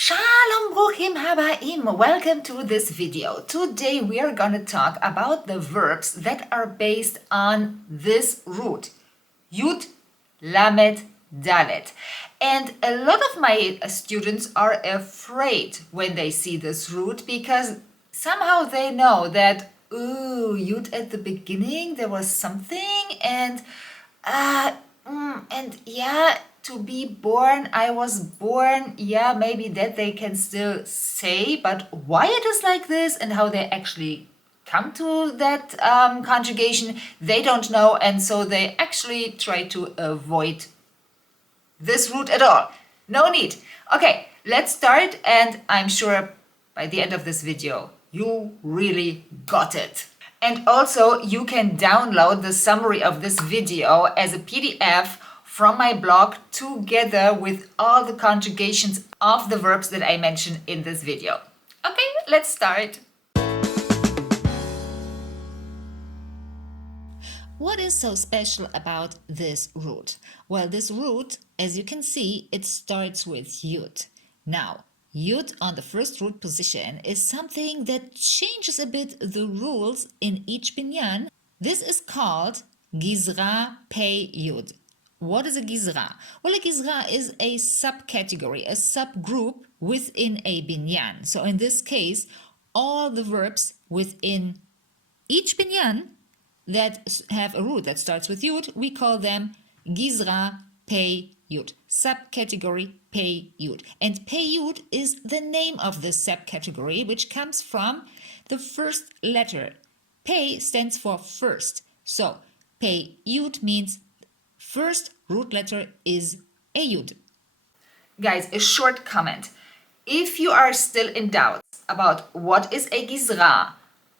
Shalom Bruchim Habaim. Welcome to this video. Today we are going to talk about the verbs that are based on this root. YUD, Lamed, Dalet. And a lot of my students are afraid when they see this root because somehow they know that, YUD at the beginning, there was something and to be born, I was born, maybe that they can still say, but why it is like this and how they actually come to that conjugation, they don't know, and so they actually try to avoid this root at all. No need. Okay, let's start, and I'm sure by the end of this video, you really got it. And also, you can download the summary of this video as a PDF from my blog together with all the conjugations of the verbs that I mentioned in this video. Okay, let's start. What is so special about this root? Well, this root, as you can see, it starts with YUD. Now, YUD on the first root position is something that changes a bit the rules in each binyan. This is called Gizra Pei YUD. What is a gizra? Well, a gizra is a subcategory, a subgroup within a binyan. So in this case, all the verbs within each binyan that have a root that starts with yud, we call them gizra pei yud, subcategory pei yud. And pei yud is the name of this subcategory, which comes from the first letter. Pei stands for first. So pei yud means first root letter is a yud. Guys, a short comment. If you are still in doubt about what is a gizra,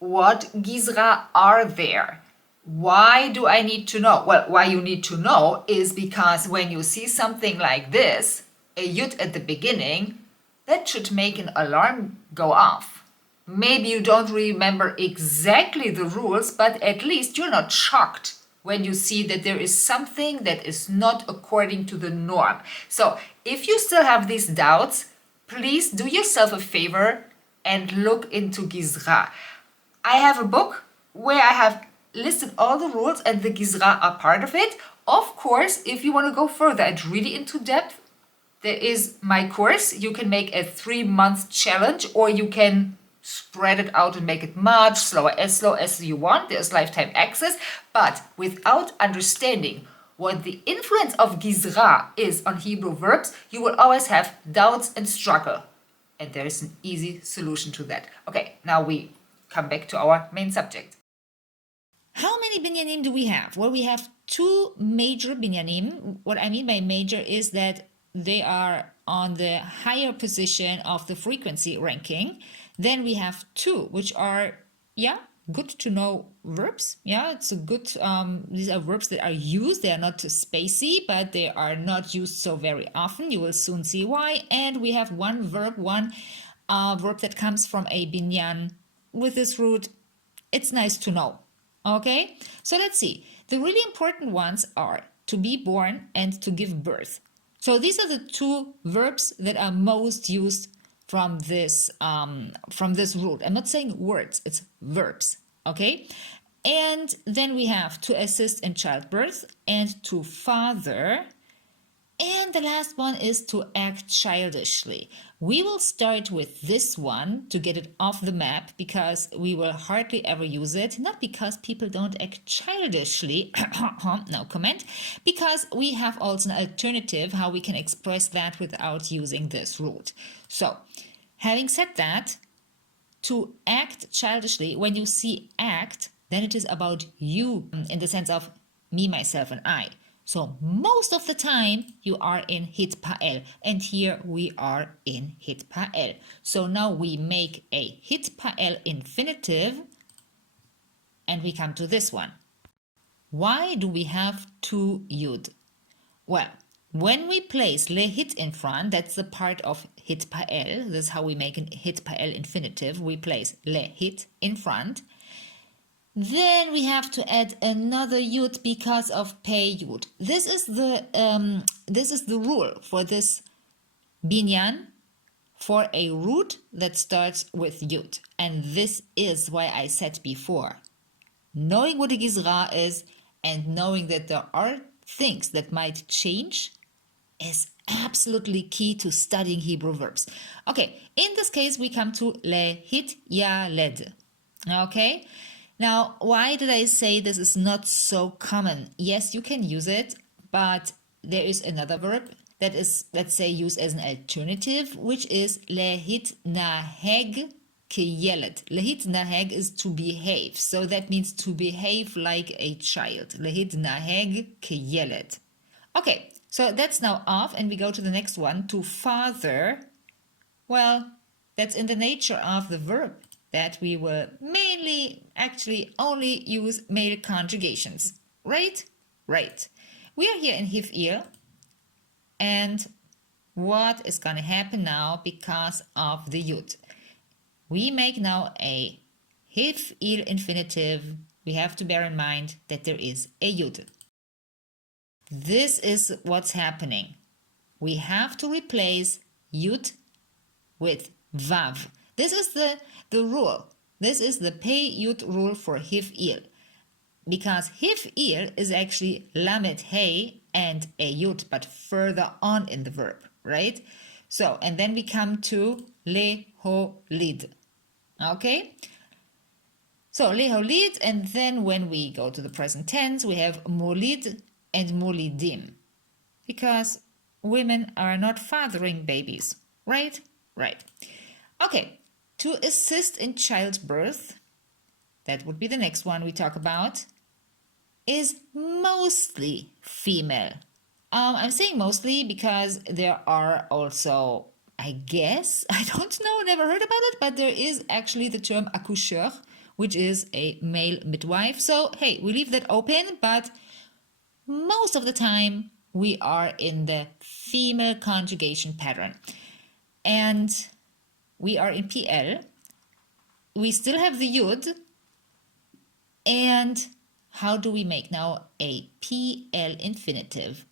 what gizra are there, why do I need to know? Well, why you need to know is because when you see something like this, a yud at the beginning, that should make an alarm go off. Maybe you don't remember exactly the rules, but at least you're not shocked when you see that there is something that is not according to the norm. So if you still have these doubts, please do yourself a favor and look into Gizra. I have a book where I have listed all the rules and the Gizra are part of it. Of course, if you want to go further and really into depth, there is my course. You can make a 3-month challenge, or you can spread it out and make it much slower, as slow as you want. There's lifetime access, but without understanding what the influence of Gizra is on Hebrew verbs, you will always have doubts and struggle. And there is an easy solution to that. Okay, now we come back to our main subject. How many binyanim do we have? Well, we have 2 major binyanim. What I mean by major is that they are on the higher position of the frequency ranking. Then we have 2, which are, good to know verbs. It's a good, these are verbs that are used. They are not spacey, but they are not used so very often. You will soon see why. And we have one verb that comes from a binyan with this root. It's nice to know. Okay, so let's see. The really important ones are to be born and to give birth. So these are the 2 verbs that are most used from this root. I'm not saying words, it's verbs, okay? And then we have to assist in childbirth and to father. And the last one is to act childishly. We will start with this one to get it off the map because we will hardly ever use it. Not because people don't act childishly, no comment, because we have also an alternative how we can express that without using this root. So, having said that, to act childishly, when you see act, then it is about you in the sense of me, myself, and I. So most of the time you are in hitpa'el, and here we are in hitpa'el. So now we make a hitpa'el infinitive, and we come to this one. Why do we have 2 yud? Well, when we place lehit in front, that's the part of hitpa'el. This is how we make a hitpa'el infinitive. We place lehit in front. Then we have to add another yud because of pei yud. This is the rule for this binyan for a root that starts with yud. And this is why I said before, knowing what a gizra is and knowing that there are things that might change is absolutely key to studying Hebrew verbs. Okay, in this case, we come to lehit yaled. Okay, now why did I say this is not so common? Yes, you can use it, but there is another verb that is, let's say, used as an alternative, which is lehit naheg keyeled. Lehit naheg is to behave, so that means to behave like a child. Lehit naheg keyeled. Okay, so that's now off, and we go to the next one, to father. Well, that's in the nature of the verb that we will mainly actually only use male conjugations, right? Right. We are here in hif'il, and what is going to happen now because of the yud? We make now a hif'il infinitive. We have to bear in mind that there is a yud. This is what's happening. We have to replace yud with vav. This is the rule. This is the pei yud rule for hif'il. Because hif'il is actually lamed hey and a yud, but further on in the verb, right? So, and then we come to leholid. Okay? So, leholid, and then when we go to the present tense, we have molid and molidim. Because women are not fathering babies, right? Right. Okay, to assist in childbirth, that would be the next one we talk about, is mostly female. I'm saying mostly because there are also, I guess, I don't know, never heard about it, but there is actually the term accoucheur, which is a male midwife. So, hey, we leave that open, but most of the time we are in the female conjugation pattern. And we are in PL. We still have the yud. And how do we make now a PL infinitive?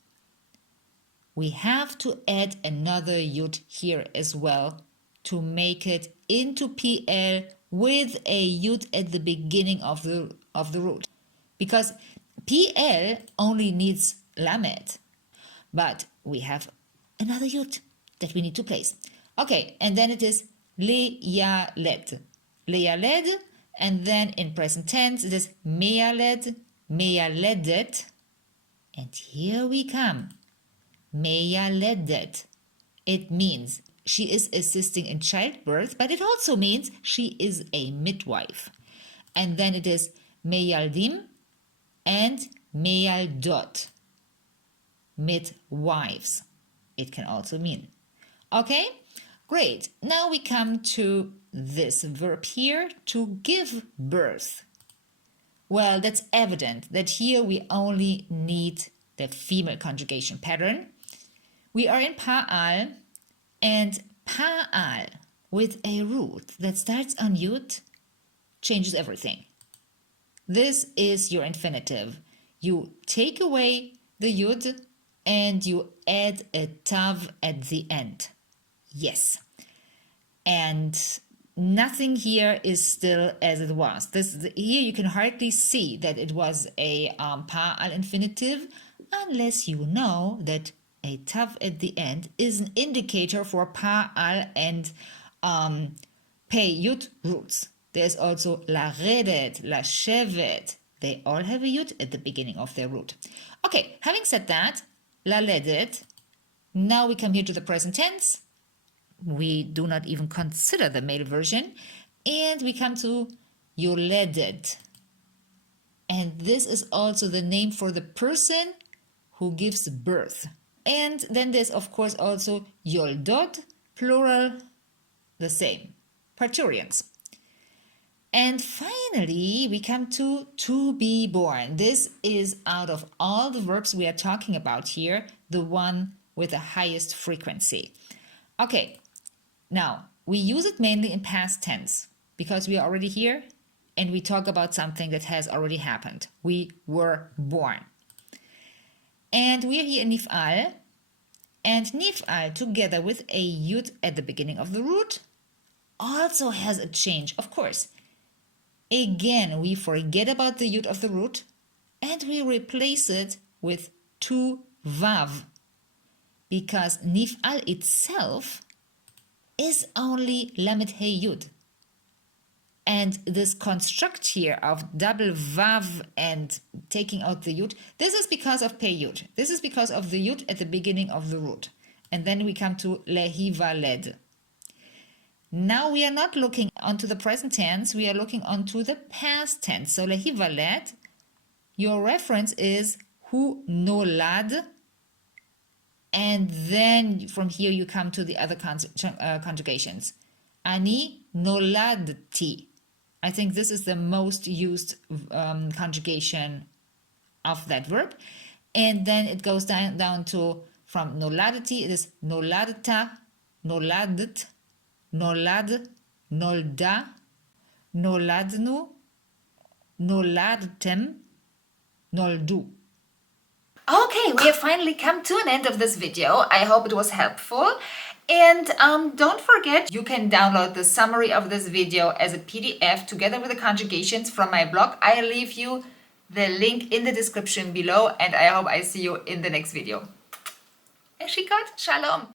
We have to add another yud here as well to make it into PL with a yud at the beginning of the root. Because PL only needs lamed, but we have another yud that we need to place. Okay, and then it is leyaled. Leyaled, and then in present tense it is meyaled, meyaledet, and here we come. Meyaledet. It means she is assisting in childbirth, but it also means she is a midwife. And then it is meyaldim and meyaldot. Midwives, it can also mean. Okay, great. Now we come to this verb here, to give birth. Well, that's evident that here we only need the female conjugation pattern. We are in pa'al, and pa'al with a root that starts on yud changes everything. This is your infinitive. You take away the yud and you add a tav at the end. Yes. And nothing here is still as it was. Here you can hardly see that it was a pa'al infinitive unless you know that a tav at the end is an indicator for pa'al and pei yud roots. There's also laredet, lashevet. They all have a yud at the beginning of their root. Okay, having said that, laledet. Now we come here to the present tense. We do not even consider the male version. And we come to yoledet. And this is also the name for the person who gives birth. And then there's, of course, also yoldot, plural, the same, parturients. And finally, we come to be born. This is, out of all the verbs we are talking about here, the one with the highest frequency. Okay, now we use it mainly in past tense because we are already here and we talk about something that has already happened. We were born. And we are here in nif'al, And nif'al together with a yud at the beginning of the root also has a change, of course. Again, we forget about the yud of the root and we replace it with two vav, because nif'al itself is only lamed hey yud. And this construct here of double vav and taking out the yud, this is because of pei yud. This is because of the yud at the beginning of the root. And then we come to lehivaled. Now we are not looking onto the present tense, we are looking onto the past tense. So lehivaled, your reference is hu nolad, and then from here you come to the other conjugations. Ani noladti. I think this is the most used conjugation of that verb. And then it goes down to, from noladati, it is noladta, noladet, nolad, nolda, noladnu, noladtem, noldu. Okay, we have finally come to an end of this video. I hope it was helpful. And don't forget, you can download the summary of this video as a PDF together with the conjugations from my blog. I'll leave you the link in the description below, and I hope I see you in the next video. Eshikot, shalom.